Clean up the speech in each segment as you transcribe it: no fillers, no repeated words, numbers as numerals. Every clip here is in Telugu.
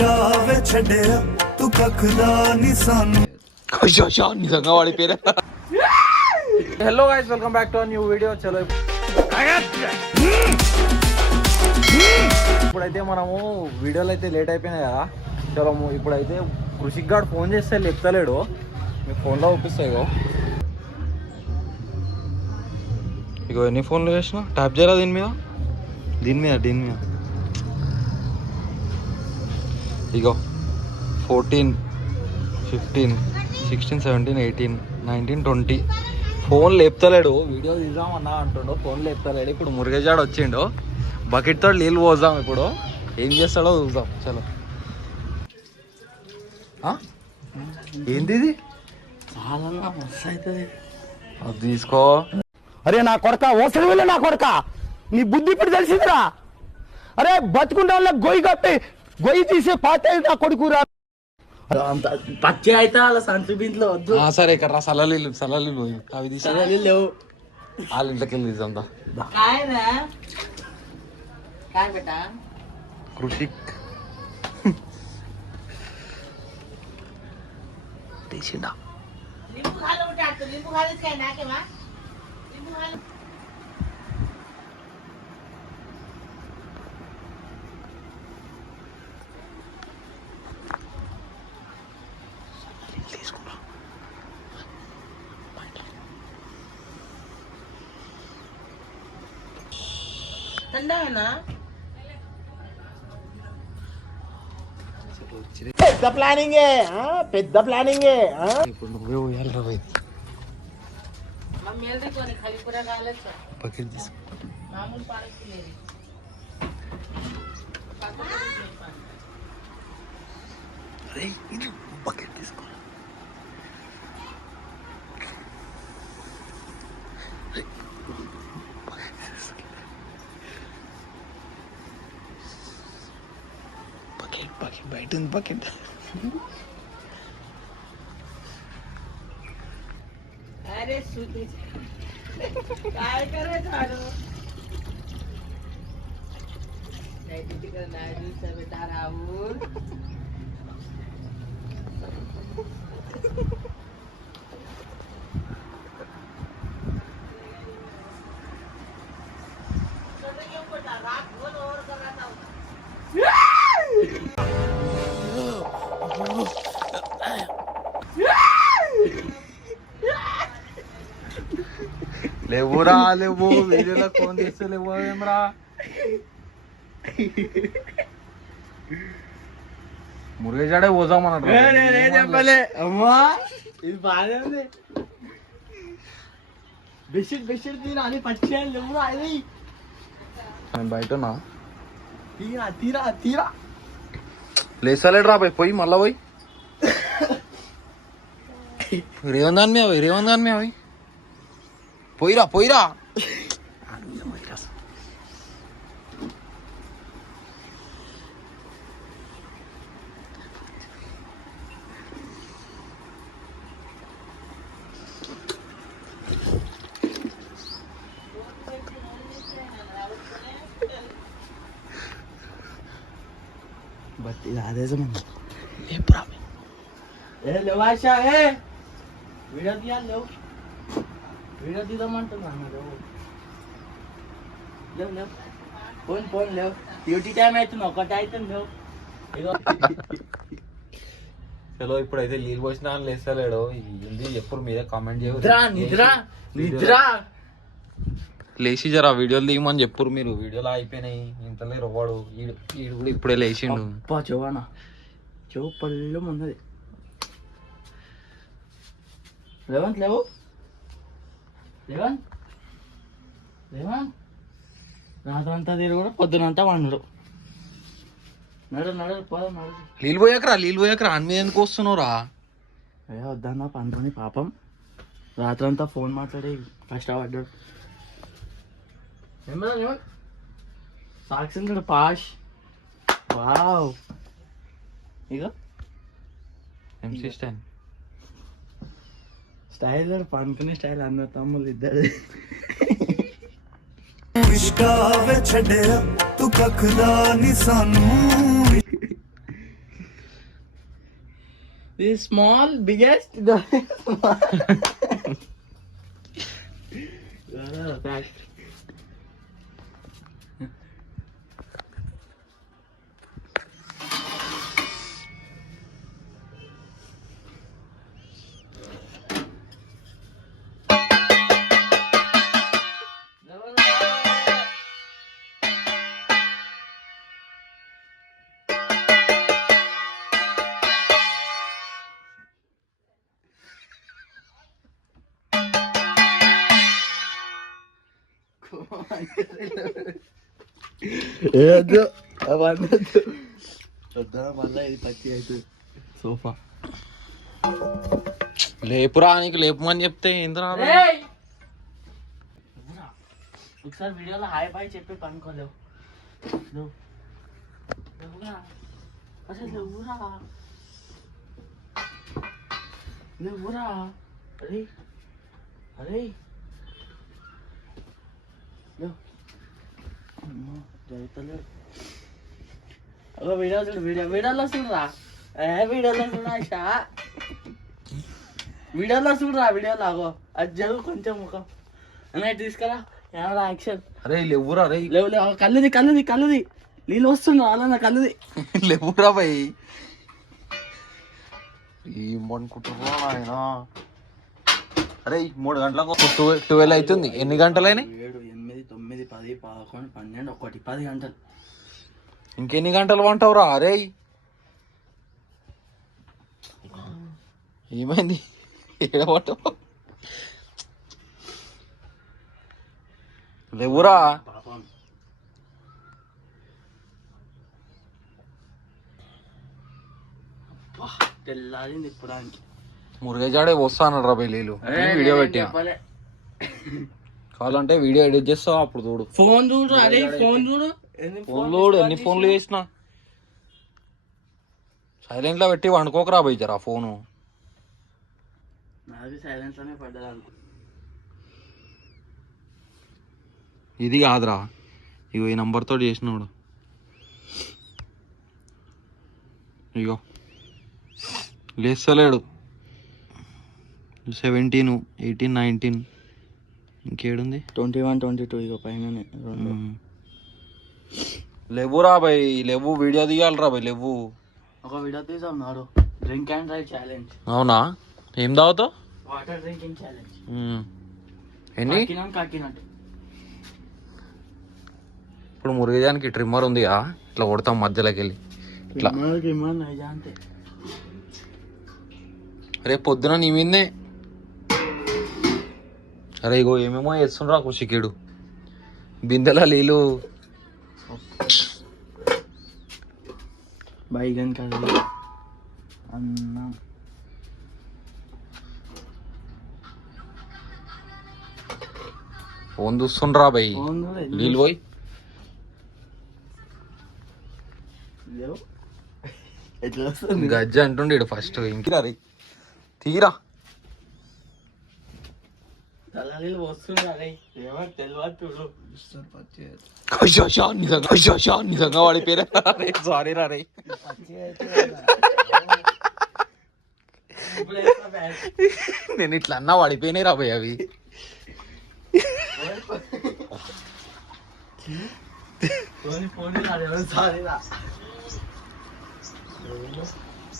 ఇష్కావే చెడె తు కఖదా నిసాను నిజంగా వాడి పేరు. Hello guys, welcome back to our new video. చలో ఇప్పుడైతే మనము వీడియోలు అయితే లేట్ అయిపోయినాయి కదా. చలో ఇప్పుడైతే కృషిక్ గారు ఫోన్ చేస్తే లేపుతలేడు. మీకు ఫోన్లో చూపిస్తాయి. ఇగో ఎన్ని ఫోన్లు చేసినా ట్యాప్ చేయరా దీని మీద ఇగో 14, 15, 16, 17, 18, 19, 20 ఫోన్ లేపుతలేడు. వీడియో తీద్దామన్నా అంటుండో, ఫోన్ లేపుతలేడు. ఇప్పుడు మురుగేజాడు వచ్చిండు, బకెట్తో నీళ్ళు పోసాం. ఇప్పుడు ఏం చేస్తాడో చూద్దాం. చలో ఏంది ఇది? చాలా మస్తు అవుతుంది. అది తీసుకో. అరే నా కొడక, ఓసరి వెళ్ళి నా కొడక, నీ బుద్ధి ఇప్పుడు తెలిసిందిరా. అరే బతుకుంటే వాళ్ళ గొయ్యి కప్పి గొయ్యి తీసే పాత నా కొడుకురా. పచ్చి అయితే వాళ్ళ సంతు బింట్లో వద్దు. సరే ఇక్కడ రా, సలలీలు అవి తీసి లేవు. వాళ్ళ ఇంట్లోకి వెళ్ళి తీద్దాం. కృషిక్ తీసిండా? పెద్ద ప్లానింగే, పెద్ద ప్లానింగే. ఇప్పుడు నువ్వే పోయాలి రా. బకెట్ తీసుకో. అరే ఇది బకెట్ తీసుకో. बकेट बैठ बकेट अरे सुधी काय करायचं बेटा राहुल. లేవురా లేవు, వీడియోలో ఫోన్ చేస్తే లేవు ఏమరా. మురుగేజాడే పోదామన్నాడు. చెప్పలే అమ్మా, ఇది బాగానే ఉంది. బెడ్షీట్ తీరా అని పచ్చేయాలి. లేవురా అది బయటనా తీరా లేసలేడు రా పోయి మళ్ళా పోయి రేవంత్ దాని మీద పోయిరా బట్ ఇది ఆదేశం వీడియో తీయాలి. లేవు వీడియో తీద్దామంటున్నాను. లేవు ఫోన్ లేవు. డ్యూటీ టైం అవుతుంది, ఒకటి అవుతుంది. లేవు చలో ఇప్పుడైతే నీళ్ళు పోసినా లేస్తలేడు. ఎప్పుడు మీదే కామెంట్ నిద్ర లేచి జరా వీడియోలు దిగమని చెప్పురు మీరు. వీడియోలో అయిపోయినాయి, ఇంతలే రవ్వాడు ఈడు కూడా ఇప్పుడే లేచిండు. చెవానా చెవు పళ్ళు ఉన్నది. లేవు రాత్రంతా తిరుగుడు, పొద్దునంతా వండడు. నడు పోదాం. నీళ్ళు పోయాకరా అని మీద ఎందుకు వస్తున్నావురా? వద్దన్నా పనుకొని పాపం రాత్రంతా ఫోన్ మాట్లాడి కష్టపడ్డాడు. సాక్స్ కూడా పాష్. వావ్, ఇక MC స్టైల్ పనుకునే స్టైల్ అన్న తమ్ముళ్ళు ఇద్దరు. ఇష్కావే చెడె తు కఖదా నిసాను This small, biggest. Fact. ఏదో మళ్ళీ ఇది పచ్చి అవుతుంది సోఫా. లేపురా నీకు లేపమని చెప్తే ఏంద్రా ఒకసారి వీడియోలో హాయ్ బాయ్ చెప్పి పనుకోలేవు. అసలు లేవురా అరే అరే జరుగుతలేదు. ఒక వీడియో చూడు, వీడియోలో చూడరా, వీడియోలో చూడా, వీడియోలో చూడరా, వీడియోలో ఆగో అది జరుగు కొంచెం ముఖం అన్నయ్య తీసుకురా. ఏమన్నా యాక్షన్. అరే లేవురా రే లేవు లేవు, కళ్ళుది నీళ్ళు వస్తున్నా అలా కళ్ళుది. లేవురా భయ్ ఏమనుకుంటున్నా ఆయన. అరే 3 గంటలకు 12 అవుతుంది. ఎన్ని గంటలైనాయి? 7, 8, 9, 10, 11, 12, 1, 10 గంటలు. ఇంకెన్ని గంటలు వంటావురా? అరే ఏమైంది? ఏడవటం లేవురా. పాపం తెల్లారింది ఇప్పడానికి. మురుగజాడే వస్తానడు రా భయ్ నీళ్ళు. వీడియో పెట్టినా కావాలంటే వీడియో ఎడిట్ చేస్తావు అప్పుడు చూడు. ఫోన్ చూడు, అరే ఫోన్ చూడు. ఎన్ని ఫోన్లు చేసినా సైలెంట్ లో పెట్టి వండుకోకరా భయ్ జరా ఫోను. నాది సైలెన్స్ లోనే పడ్డది అనుకో. ఇది కాదురా, ఇగో ఈ నంబర్ తోటి చేసినాడు. ఇగో లేస్తలేడు. 17, 18, 19 ఇంకేడుంది 21, 22 ఇక పైన లేవురా భయ్ లేవు. వీడియో తీయాలిరా భయ్ లేవు. ఒక వీడియో తీసాం నాడు, డ్రింక్ అండ్ డ్రైవ్ ఛాలెంజ్. అవునా? ఏం తాగుతావు? Water drinking challenge. ఎన్ని కాకినట్టు. ఇప్పుడు మురుగజానికి ట్రిమ్మర్ ఉంది, ఇట్లా కొడతాం మధ్యలోకి వెళ్ళి ఇట్లా. అంతే. రేపు పొద్దున నీ మీదే. అరే ఇగో ఏమేమో చేస్తుండ్రా కుషికేడు. బిందెల నీళ్ళు, బైగన్ కర్రీ, అన్నం. ఫోన్ చూస్తుండ్రా భయ్. నీళ్ళు పోయి గజ్జ అంటుండే ఫస్ట్. ఇంకిరా రే తీరా నిజంగా వాడి పేరే. సారీ రా రే. నేను ఇట్లా అన్నా వాడిపోయినాయి రా భయ్ అవి.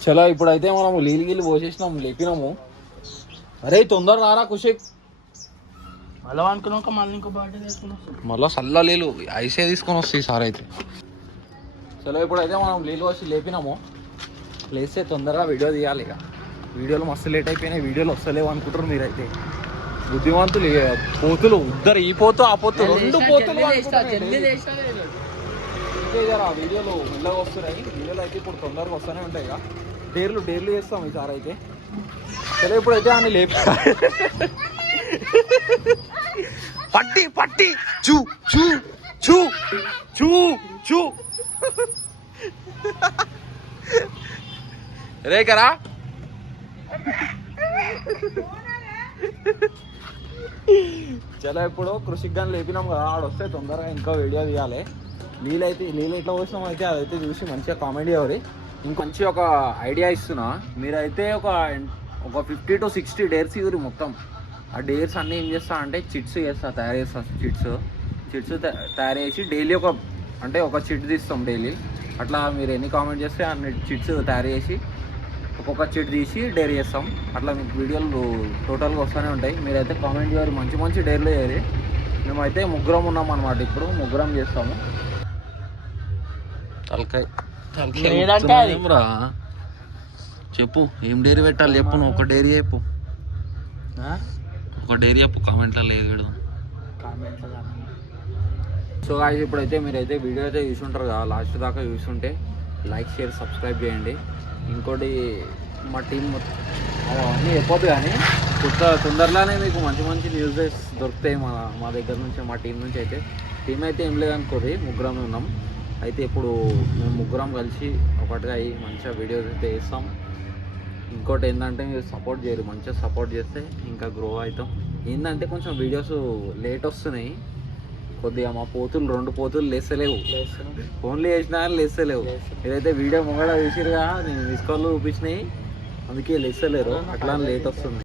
చలో ఇప్పుడైతే మనం నీళ్ళు పోసేసినాము, లేపినాము. అరే తొందర రారా కుషిక్. అలా అనుకున్నాక మళ్ళీ ఇంకో బాటిల్ వేసుకున్నాం. మళ్ళీ చల్ల నీళ్ళు ఐసే తీసుకొని వస్తాయి సార్ అయితే. చలో ఇప్పుడైతే మనం నీళ్ళు వచ్చి లేపినాము. లేస్తే తొందరగా వీడియో తీయాలి. ఇక వీడియోలు మస్తు లేట్ అయిపోయినాయి. వీడియోలు వస్తలేవు అనుకుంటారు మీరైతే. బుద్ధిమంతులు పోతులు ఇద్దరు, ఈ పోతు ఆ పోతు, 2 పోతులు వీడియోలు మెల్లగా వస్తున్నాయి. వీడియోలు అయితే ఇప్పుడు తొందరగా వస్తూనే ఉంటాయి. ఇక డేర్లు చేస్తాం ఈసారి అయితే. సరే ఇప్పుడైతే అని లేపి పట్టి చూ చూ చూ చూ చూ రేకరా. చలో ఇప్పుడు కృషికి కానీ లేపినాం కదా, ఆడొస్తే తొందరగా ఇంకా వీడియో తీయాలి. నీళ్ళు ఎట్లా పోసినాం అయితే అదైతే చూసి మంచిగా కామెడీ ఎవరి ఇంకొంచెం ఒక ఐడియా ఇస్తున్నా, మీరైతే ఒక 50 to 60 డేర్స్ ఇవ్వరు మొత్తం. ఆ డేర్స్ అన్నీ ఏం చేస్తా అంటే చిట్స్ తయారు చేస్తా. చిట్స్ తయారు చేసి డైలీ ఒక చిట్ తీస్తాం డైలీ. అట్లా మీరు ఎన్ని కామెంట్ చేస్తే అన్ని చిట్స్ తయారు చేసి ఒక్కొక్క చిట్ తీసి డైరీ చేస్తాం. అట్లా మీకు వీడియోలు టోటల్గా వస్తూనే ఉంటాయి. మీరైతే కామెంట్ చేయరు, మంచి మంచి డైరీలు చేయరు. మేమైతే ముగ్గురం ఉన్నాం అన్నమాట, ఇప్పుడు ముగ్గురం చేస్తాము. తలకాయ రా చెప్పు, ఏం డైరీ పెట్టాలి చెప్పు, నువ్వు ఒక డైరీ చెప్పు. ఒక డైరీ చెప్పు, కామెంట్లో లేదు పెడదాం. సో గాయ్స్, ఇప్పుడైతే మీరైతే వీడియో అయితే చూసుంటారు కదా, లాస్ట్ దాకా చూసుంటే లైక్ షేర్ సబ్స్క్రైబ్ చేయండి. ఇంకోటి మా టీం అన్నీ చెప్పొద్దు కానీ తొందరలోనే మీకు మంచి మంచి న్యూసెస్ దొరుకుతాయి మా దగ్గర నుంచి, మా టీం నుంచి. అయితే టీం అయితే ఏం లేదనుకోండి, ముగ్గురం ఉన్నాం. అయితే ఇప్పుడు మేము ముగ్గురం కలిసి ఒకటిగా అయ్యి మంచిగా వీడియోస్ అయితే వేస్తాం. ఇంకోటి ఏంటంటే మీరు సపోర్ట్ చేయరు, మంచిగా సపోర్ట్ చేస్తే ఇంకా గ్రో అవుతాం. ఏంటంటే కొంచెం వీడియోస్ లేట్ వస్తున్నాయి కొద్దిగా. మా పోతులు 2 పోతులు లేస్తలేవు, ఫోన్లు వేసినా లేస్తలేవు. ఏదైతే వీడియో ముంగడ చూసిరుగా, నేను మిస్ కాల్ చూపించినాయి, అందుకే లేస్తలేరు. అట్లా లేట్ వస్తుంది.